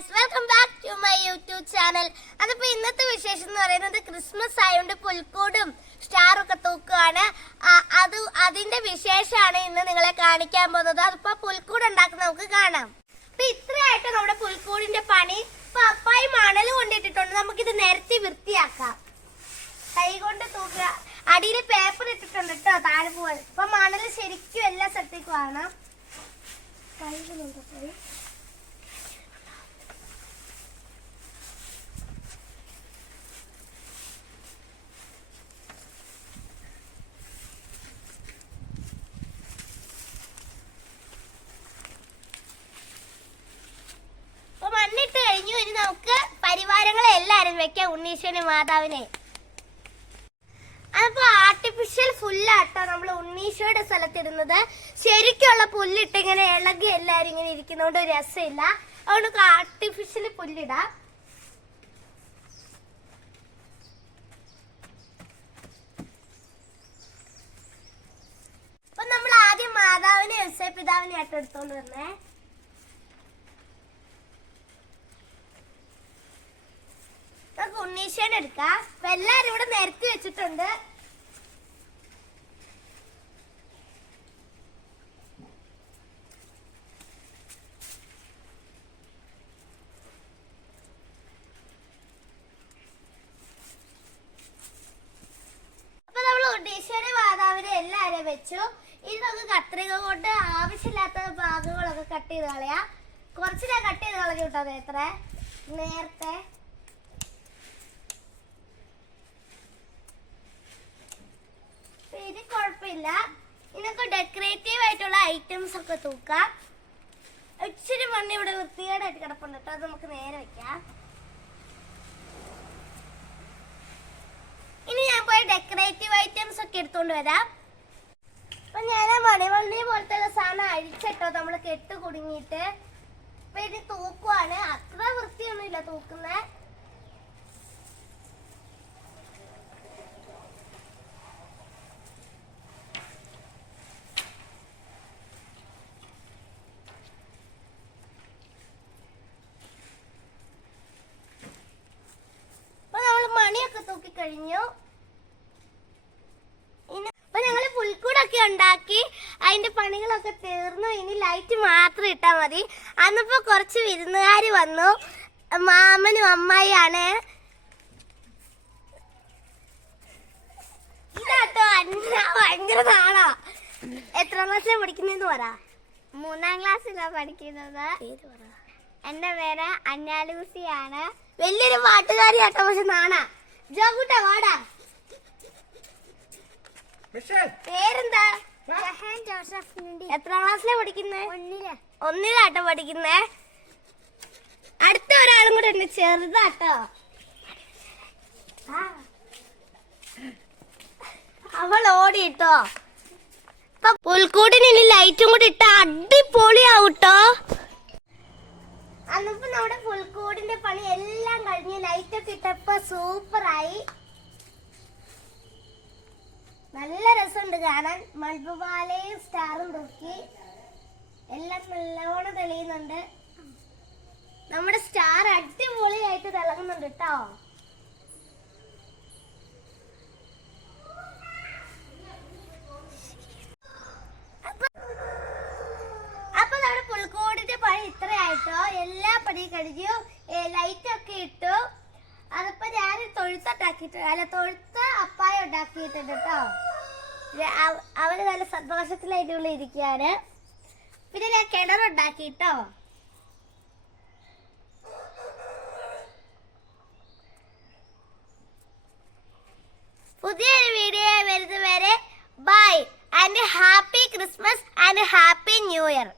Guys, welcome back to my YouTube channel. അതിപ്പോ ഇന്നത്തെ വിശേഷം എന്ന് പറയുന്നത് ക്രിസ്മസ് ആയതുകൊണ്ട് പുൽക്കൂടും സ്റ്റാറും ഒക്കെ തൂക്കുകയാണ്. അതിന്റെ വിശേഷമാണ് ഇന്ന് നിങ്ങളെ കാണിക്കാൻ പോകുന്നത്. അതിപ്പോ പുൽക്കൂട് ഉണ്ടാക്കുന്ന നമുക്ക് കാണാം. അപ്പൊ ഇത്രയായിട്ട് നമ്മുടെ പുൽക്കൂടിന്റെ പണി. ഇപ്പൊ അപ്പായി മണൽ കൊണ്ടിട്ടിട്ടുണ്ട്. നമുക്കിത് നിരത്തി വൃത്തിയാക്കാം. കൈ കൊണ്ട് തൂക്കുക. അടിയിൽ പേപ്പർ ഇട്ടിട്ടുണ്ട് കേട്ടോ, താഴെ പോവാൻ. ഇപ്പൊ മണൽ ശരിക്കും എല്ലാ സ്ഥലത്തേക്കും വേണം. കൈ പോയി മണ്ണിട്ട് കഴിഞ്ഞു. ഇനി നമുക്ക് പരിവാരങ്ങളെ എല്ലാരും വെക്കാം, ഉണ്ണീശ്വരനെ മാതാവിനെ. അതിപ്പോ ആർട്ടിഫിഷ്യൽ ഫുള്ളാട്ടോ നമ്മൾ ഉണ്ണീശ്വരുടെ സ്ഥലത്തിടുന്നത്. ശരിക്കുള്ള പുല്ലിട്ട് ഇങ്ങനെ ഇളകി എല്ലാരും ഇങ്ങനെ ഇരിക്കുന്നതുകൊണ്ട് ഒരു രസമില്ല. അതുകൊണ്ട് ആർട്ടിഫിഷ്യൽ പുല്ലിടാം. അപ്പൊ നമ്മൾ ആദ്യം മാതാവിനെ ഔസേപ്പിതാവിനെ ആയിട്ട് എടുത്തോണ്ട് വന്നേ. ഉണ്ണീശ്വരൻ എടുക്കാം. അപ്പൊ എല്ലാരും ഇവിടെ നിരത്തി വെച്ചിട്ടുണ്ട്. അപ്പൊ നമ്മൾ ഉണ്ണീശ്വര മാതാവിനെ എല്ലാരും വെച്ചു. ഇനി നമുക്ക് കത്രിക കൊണ്ട് ആവശ്യമില്ലാത്ത ഭാഗങ്ങളൊക്കെ കട്ട് ചെയ്ത് കളയാം. കുറച്ച് ഞാൻ കട്ട് ചെയ്ത് കളഞ്ഞു കേട്ടോ. എത്ര നേരത്തെ ഇത് കുഴപ്പമില്ല. ഇതിനൊക്കെ ഡെക്കറേറ്റീവ് ആയിട്ടുള്ള ഐറ്റംസ് ഒക്കെ തൂക്കാം. ഇച്ചിരി മണ്ണ് ഇവിടെ വൃത്തികേടായിട്ട് കിടപ്പുണ്ട് കേട്ടോ, അത് നമുക്ക് നേരെ വെക്കാം. ഇനി ഞാൻ പോയി ഡെക്കറേറ്റീവ് ഐറ്റംസ് ഒക്കെ എടുത്തോണ്ട് വരാം. അപ്പൊ ഞാൻ മണിവള്ളി പോലത്തെ സാധനം അഴിച്ചിട്ടോ, നമ്മള് കെട്ട് കുടുങ്ങിയിട്ട്. അപ്പൊ ഇത് തൂക്കുവാണ്. അത്ര വൃത്തിയൊന്നുമില്ല തൂക്കുന്നത്. കഴിഞ്ഞു. അപ്പൊ ഞങ്ങള് പുൽക്കൂടൊക്കെ ഉണ്ടാക്കി. അതിന്റെ പണികളൊക്കെ തീർന്നു. ഇനി ലൈറ്റ് മാത്രം ഇട്ടാ മതി. അന്നിപ്പോ കുറച്ച് വിരുന്നുകാര് വന്നു. മാമനും അമ്മായിയാണ്. ഇതാട്ടോ അന്ന ഭയങ്കര നാളാ. എത്രാം ക്ലാസ്സിലാണ് പഠിക്കുന്നതെന്ന് പറ. 3ാം ക്ലാസ്സിലാണ് പഠിക്കുന്നത്. എന്റെ പേര് അന്നാലൂസിയാണ്. വലിയൊരു പാട്ടുകാരിയാട്ടോ, പക്ഷെ നാണാ. ജോകൂട്ടാ വാടാ. പേരെന്താ? എത്രാം ക്ലാസ്സിലാ പഠിക്കുന്നേ? 1ലാട്ടോ പഠിക്കുന്നേ. അടുത്ത ഒരാളും കൂടെ ഉണ്ട്, ചെറുതാട്ടോ. അവൾ ഓടിട്ടോ. ഇപ്പൊ പുൽക്കൂടിന് ഇനി ലൈറ്റും കൂടി ഇട്ട അടിപൊളിയാവൂട്ടോ. അന്നിപ്പോ നമ്മുടെ പുൽക്കൂടിന്റെ പണി എല്ലാം കഴിഞ്ഞ് ലൈറ്റ് ഒക്കെ ഇട്ടപ്പോ സൂപ്പറായി. നല്ല രസമുണ്ട് കാണാൻ. മൾബുമാലയും സ്റ്റാറും തൂക്കി എല്ലാം നല്ലോണം തെളിയുന്നുണ്ട്. നമ്മുടെ സ്റ്റാർ അടിപൊളിയായിട്ട് തിളങ്ങുന്നുണ്ട് കേട്ടോ. അപ്പൊ നമ്മുടെ പുൽക്കൂടിന്റെ പണി ഇത്രയായിട്ടോ. എല്ലാ പണിയും കഴിഞ്ഞു. ലൈറ്റ് ഒക്കെ ഇട്ടു. അതിപ്പോ ഞാൻ തൊഴുത്തുണ്ടാക്കിയിട്ട്, അല്ല തൊഴുത്ത് അപ്പായ ഉണ്ടാക്കിയിട്ടുണ്ട് കേട്ടോ. അവര് നല്ല സന്തോഷത്തിലായിട്ട് ഉള്ള ഇരിക്കുകയാണ്. പിന്നെ ഞാൻ കിണറുണ്ടാക്കിട്ടോ. പുതിയൊരു വീഡിയോ വരുന്നവരെ bye and happy Christmas and happy new year.